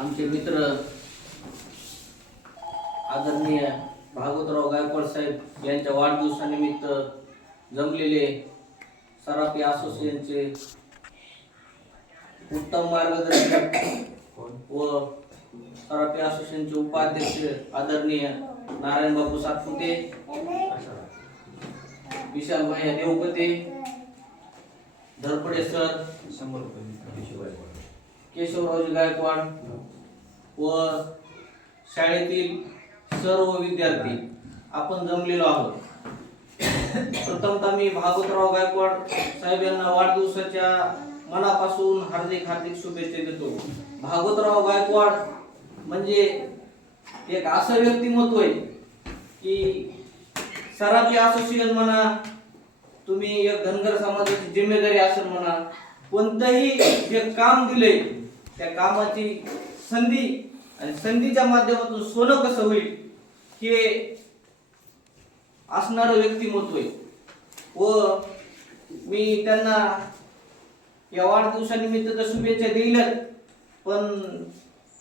आमचे मित्र आदरणीय भागवतराव गायकवाड साहेब यांच्या वाढदिवसानिमित्त जमलेले सराफी असोसिएशनचे उत्तम मार्गदर्शक व सराफी असोसिएशनचे उपाध्यक्ष आदरणीय नारायण बापू सातपुते, विशाल भैया देवपते, धरपडे सर, केशवरावजी गायकवाड व शाळेतील सर्व विद्यार्थी आपण जमलेलो आहोत। प्रथमतः मी भागवतराव गायकवाड साहेब यांना वाढदिवसाच्या मनापासून हार्दिक शुभेच्छा देतो। भागवतराव गायकवाड म्हणजे एक असं व्यक्तिमत्व आहे की सराफी असोसिएशन म्हणा, तुम्ही एक धनगर समाजाची जिम्मेदारी असेल म्हणा, कोणतंही जे काम दिले त्या कामाची संधी आणि संधीच्या माध्यमातून सोनं कसं होईल हे असणारं व्यक्तिमत्व आहे। व मी त्यांना या वाढदिवसानिमित्त तर शुभेच्छा देईलच, पण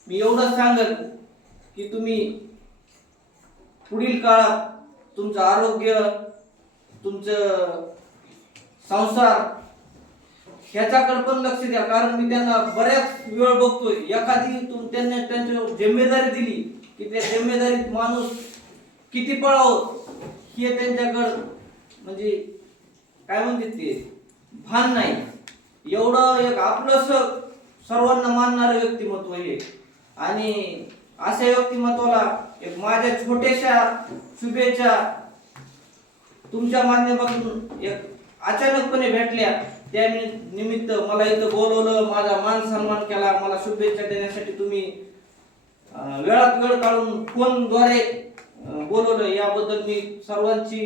मी एवढंच सांगेन की तुम्ही पुढील काळात तुमचं आरोग्य, तुमचं संसार ह्याच्याकडे पण लक्ष द्या। कारण मी त्यांना बऱ्याच वेळ बघतोय, एखादी त्यांनी त्यांची जिम्मेदारी दिली की त्या जिम्मेदारीत माणूस किती पळावं हे त्यांच्याकडं म्हणजे काय म्हणतात ते भान नाही। एवढं एक आपलंस सर्वांना मानणारं व्यक्तिमत्व आहे आणि अशा व्यक्तिमत्वाला एक माझ्या छोट्याशा शुभेच्छा तुमच्या माध्यमातून एक अचानकपणे भेटल्या, त्या निमित्त मला इथं बोलवलं, माझा मान सन्मान केला, मला शुभेच्छा देण्यासाठी तुम्ही वेळात वेळ काढून फोनद्वारे बोलवलं, याबद्दल मी सर्वांची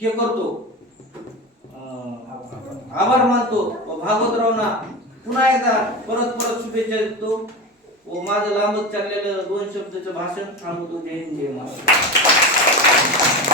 हे करतो, आभार मानतो। भागवतरावना पुन्हा एकदा परत शुभेच्छा देतो व माझं लांबच चाललेलं 2 शब्दाचं भाषण थांबवतो। जय हिंद, जय महाराष्ट्र।